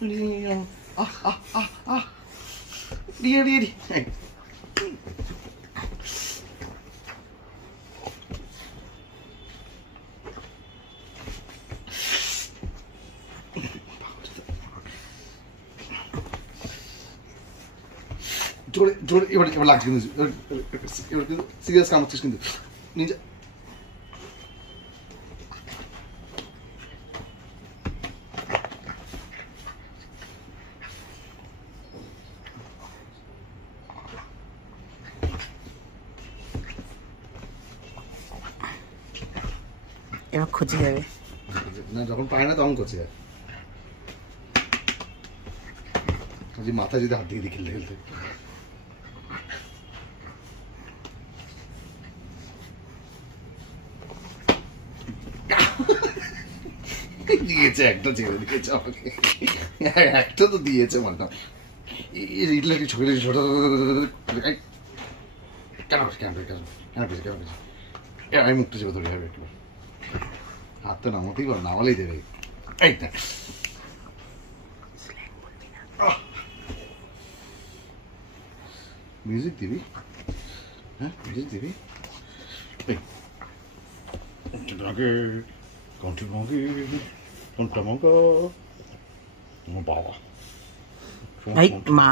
জোরে জোরে এবার এবার লাগছে কিন্তু এবার কিন্তু সিরিয়াস কামড়ছিস কিন্তু নিজে এবার খচে যাবে না, যখন পায় না তখন খচে যায়। মাথায় যদি হাত দিয়ে দিই খেলতে খেলতে দিয়েছে একটা, ছেড়ে দিয়েছে আমাকে, একটা তো দিয়েছে মালটা। ছোট ছোট কেন কেন কেন কেন পেয়েছে কেন পেয়েছে আমি মুখটা চেপে ধরে যাবে একটু, হাত তো নামাতেই পারো, নামালেই দেবে। এই দেখ মিউজিক দিবি, হ্যাঁ মিউজিক দিবি। বাবা মা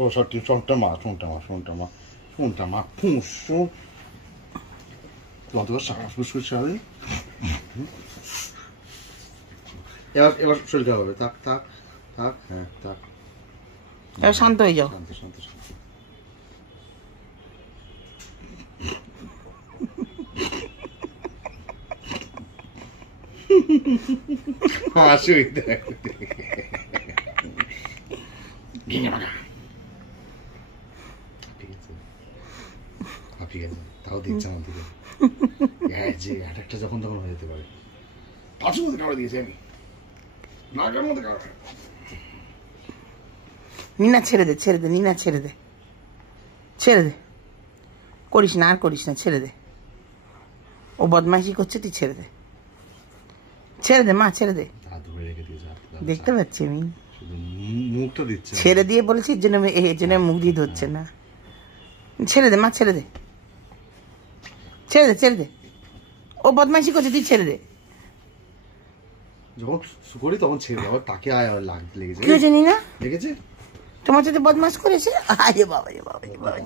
ও সত্যি শোনটা মা শোনটা মা শোনটা মা শোনটা মা ফুস এবার এবার শরীর খারাপ হবে। থাক থাক থাক, হ্যাঁ থাক, এবার শান্ত হয়ে যাও। শান্ত শান্ত শান্ত। হাসি দেখ ঠিক আছে, তাও দিচ্ছে আমার দিকে যে অ্যাটাকটা যখন তখন হয়ে যেতে পারে। পাঁচের মধ্যে কামড়ে দিয়েছি আমি, নাকের মধ্যে কামড়ে। নিনা ছেড়ে দে, ছেড়ে দে, নিনা ছেড়ে দে, ছেড়ে দে, করিস না আর করিস না, ছেড়ে দে। ও বদমাইশি করছে, তুই ছেড়ে দে, ছেড়ে দে মা, ছেড়ে দে। দেখতে পাচ্ছি আমি, মুখটা দিচ্ছে, ছেড়ে দিয়ে বলেছি এর জন্য মুখ দিয়ে ধরছে না। ছেড়ে দে মা, ছেড়ে দে, ছেড়ে দে, ছেড়ে দে। ও বদমাইশি করছে, তুই ছেড়ে দে। যখন করি তখন ছেড়ে দেওয়া, তাকে লেগেছে, কি হয়েছে নিনা? লেগেছে তোমার সাথে বদমাশ করেছে? আরে বাবা রে বাবা রে বাবা।